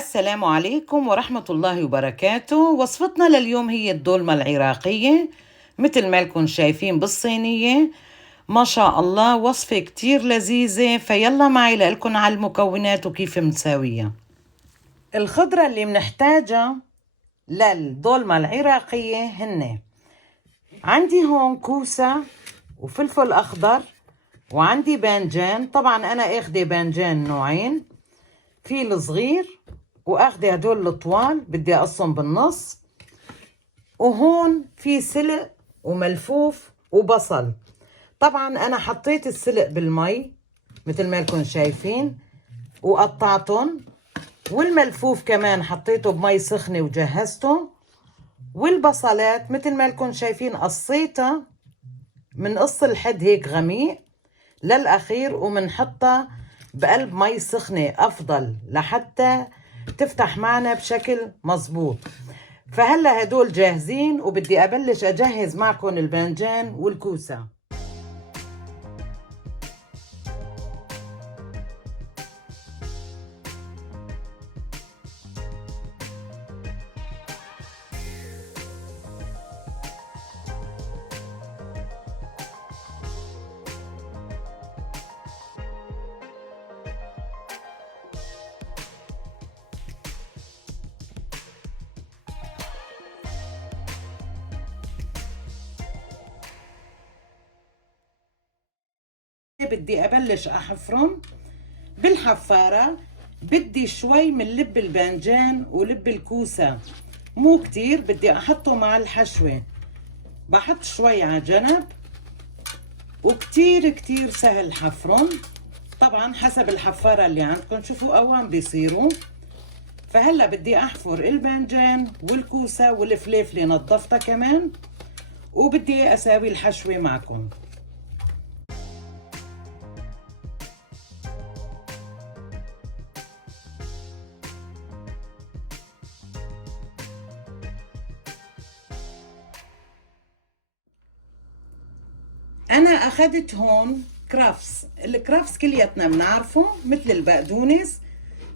السلام عليكم ورحمة الله وبركاته. وصفتنا لليوم هي الدولمة العراقية مثل ما لكم شايفين بالصينية. ما شاء الله وصفة كتير لذيذة. فيلا معي لكم على المكونات وكيف بنساويها. الخضرة اللي بنحتاجها للدولمة العراقية هن عندي هون كوسة وفلفل أخضر، وعندي باذنجان. طبعا أنا أخذي باذنجان نوعين، في الصغير واخده هدول الطوال بدي اقصهم بالنص، وهون في سلق وملفوف وبصل. طبعا انا حطيت السلق بالمي مثل ما لكم شايفين وقطعتهم، والملفوف كمان حطيته بمي سخنه وجهزته، والبصلات مثل ما لكم شايفين قصيتها من قص الحد هيك غميق للاخير، ومنحطها بقلب مي سخنه افضل لحتى تفتح معنا بشكل مظبوط. فهلا هدول جاهزين، وبدي ابلش اجهز معكم الباذنجان والكوسه. بدي ابلش احفرم بالحفاره. بدي شوي من لب الباذنجان ولب الكوسه، مو كتير، بدي احطه مع الحشوه. بحط شوي على جنب، وكتير كتير سهل حفرم. طبعا حسب الحفاره اللي عندكم، شوفوا قوام بيصيروا. فهلا بدي احفر الباذنجان والكوسه والفليفله نظفتها كمان، وبدي اساوي الحشوه معكم. انا اخذت هون كرفس. الكرفس كلياتنا بنعرفه مثل البقدونس،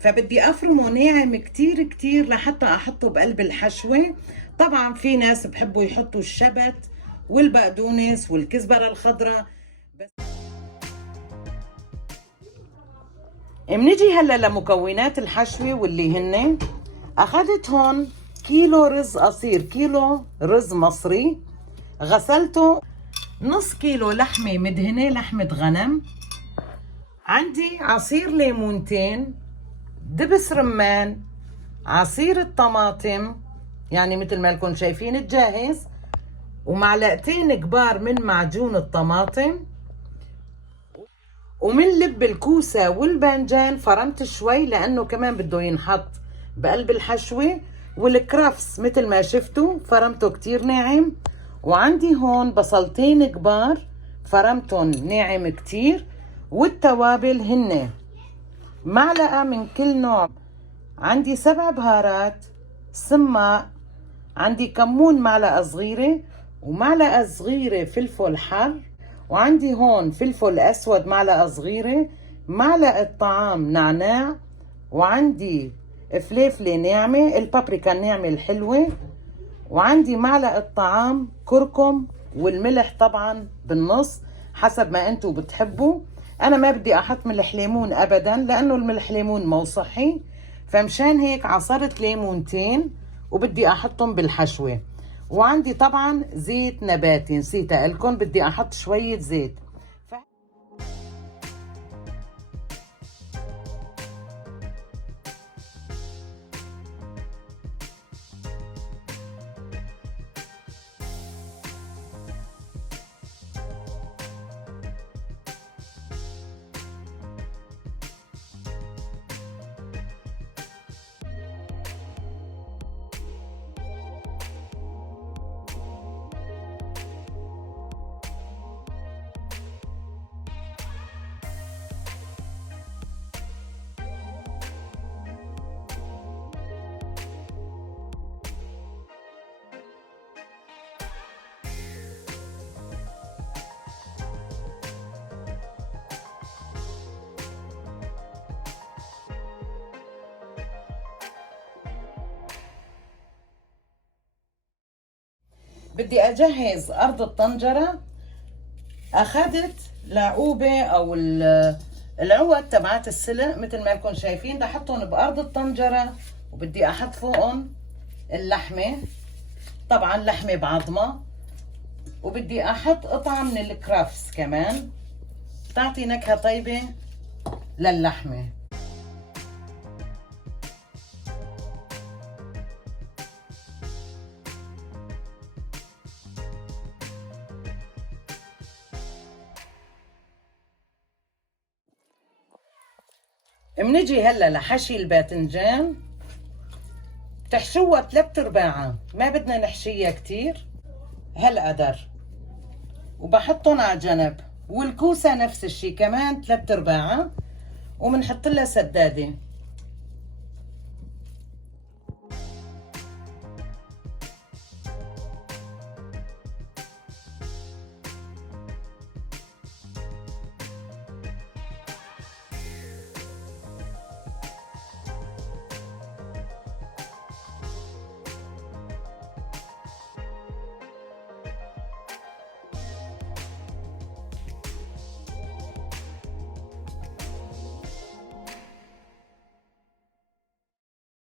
فبدي افرمه ناعم كتير كتير لحتى احطه بقلب الحشوة. طبعا في ناس بحبوا يحطوا الشبت والبقدونس والكزبرة الخضراء. بس منيجي هلا لمكونات الحشوة، واللي هن اخذت هون كيلو رز قصير، كيلو رز مصري غسلته، نص كيلو لحمة مدهنة لحمة غنم، عندي عصير ليمونتين، دبس رمان، عصير الطماطم يعني مثل ما لكم شايفين الجاهز، ومعلقتين كبار من معجون الطماطم، ومن لب الكوسة والباذنجان فرمت شوي لأنه كمان بده ينحط بقلب الحشوة، والكرفس مثل ما شفتوا فرمته كتير ناعم، وعندي هون بصلتين كبار فرمتهم ناعم كتير، والتوابل هن معلقة من كل نوع. عندي 7 بهارات، سماق، عندي كمون معلقة صغيرة، ومعلقة صغيرة فلفل حر، وعندي هون فلفل أسود معلقة صغيرة، معلقة طعام نعناع، وعندي فليفلة ناعمة البابريكا الناعمة الحلوة، وعندي معلقة طعام كركم، والملح طبعا بالنص حسب ما انتوا بتحبوا. انا ما بدي احط ملح ليمون ابدا لانه الملح ليمون مو صحي، فمشان هيك عصرت ليمونتين وبدي احطهم بالحشوة. وعندي طبعا زيت نباتي نسيت اقلكم، بدي احط شوية زيت. بدي أجهز أرض الطنجرة. أخذت لعوبة أو العود تبعات السلق مثل ما لكم شايفين، بدي أحطهم بأرض الطنجرة، وبدي أحط فوقهم اللحمة، طبعا لحمة بعظمة، وبدي أحط قطعة من الكرافس كمان تعطي نكهة طيبة للحمة. منجي هلا لحشي الباذنجان. بتحشوها 3/4، ما بدنا نحشيها كتير هالقدر، وبحطهم على جنب. والكوسة نفس الشي كمان 3/4، وبنحط لها سدادة.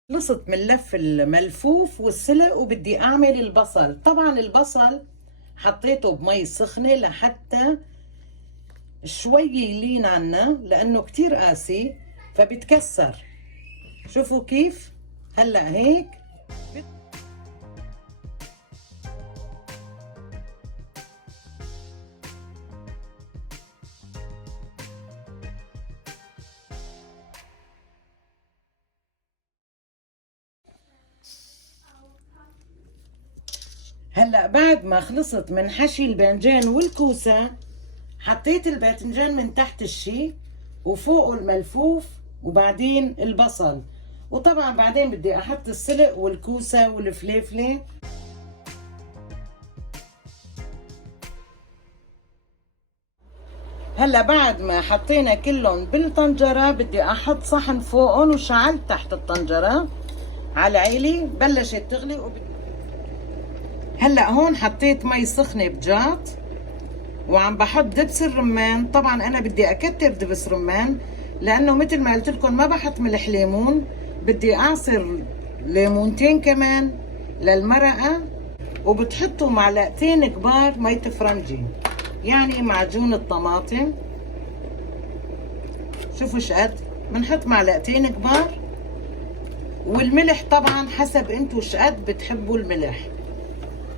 خلصت من لف الملفوف والسلق، وبدي اعمل البصل. طبعا البصل حطيته بمي سخنة لحتى شوي يلين عنا، لانه كتير قاسي فبتكسر. شوفوا كيف هلا هيك. هلا بعد ما خلصت من حشي الباذنجان والكوسة، حطيت الباذنجان من تحت الشي وفوقه الملفوف وبعدين البصل، وطبعا بعدين بدي احط السلق والكوسة والفليفلة. هلا بعد ما حطينا كلهم بالطنجرة بدي احط صحن فوقهم، وشعلت تحت الطنجرة على عيلي بلشت تغلي. هلا هون حطيت مي سخنة بجاط، وعم بحط دبس الرمان. طبعا انا بدي اكتر دبس رمان، لانه مثل ما قلت لكم ما بحط ملح ليمون. بدي اعصر ليمونتين كمان للمرقة، وبتحطوا معلقتين كبار مي فرنجي، يعني معجون الطماطم. شوفوا شقد بنحط معلقتين كبار، والملح طبعا حسب انتو شقد بتحبوا الملح.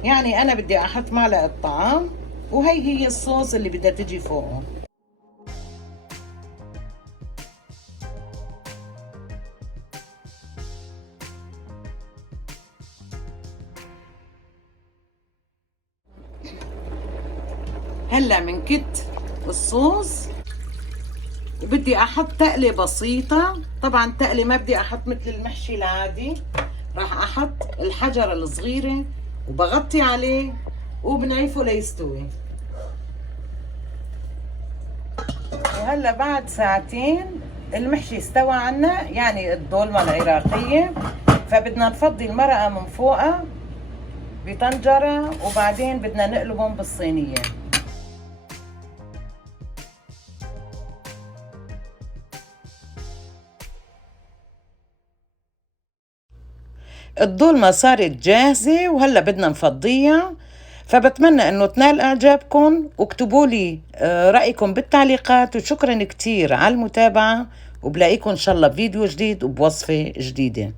يعني انا بدي احط معلقة طعام، وهي الصوص اللي بدها تجي فوقه. هلا بنكت الصوص، وبدي احط تقلة بسيطة. طبعا تقلة ما بدي احط مثل المحشي العادي، راح احط الحجرة الصغيرة وبغطي عليه وبنعيفه ليستوي. وهلا بعد ساعتين المحشي استوى عنا، يعني الدولمة العراقية. فبدنا نفضي المرقة من فوقها بطنجرة، وبعدين بدنا نقلبهم بالصينية. الدولمة صارت جاهزة، وهلا بدنا نفضيها. فبتمنى انه تنال اعجابكم، واكتبوا لي رأيكم بالتعليقات. وشكرا كتير على المتابعة، وبلاقيكم ان شاء الله بفيديو جديد وبوصفة جديدة.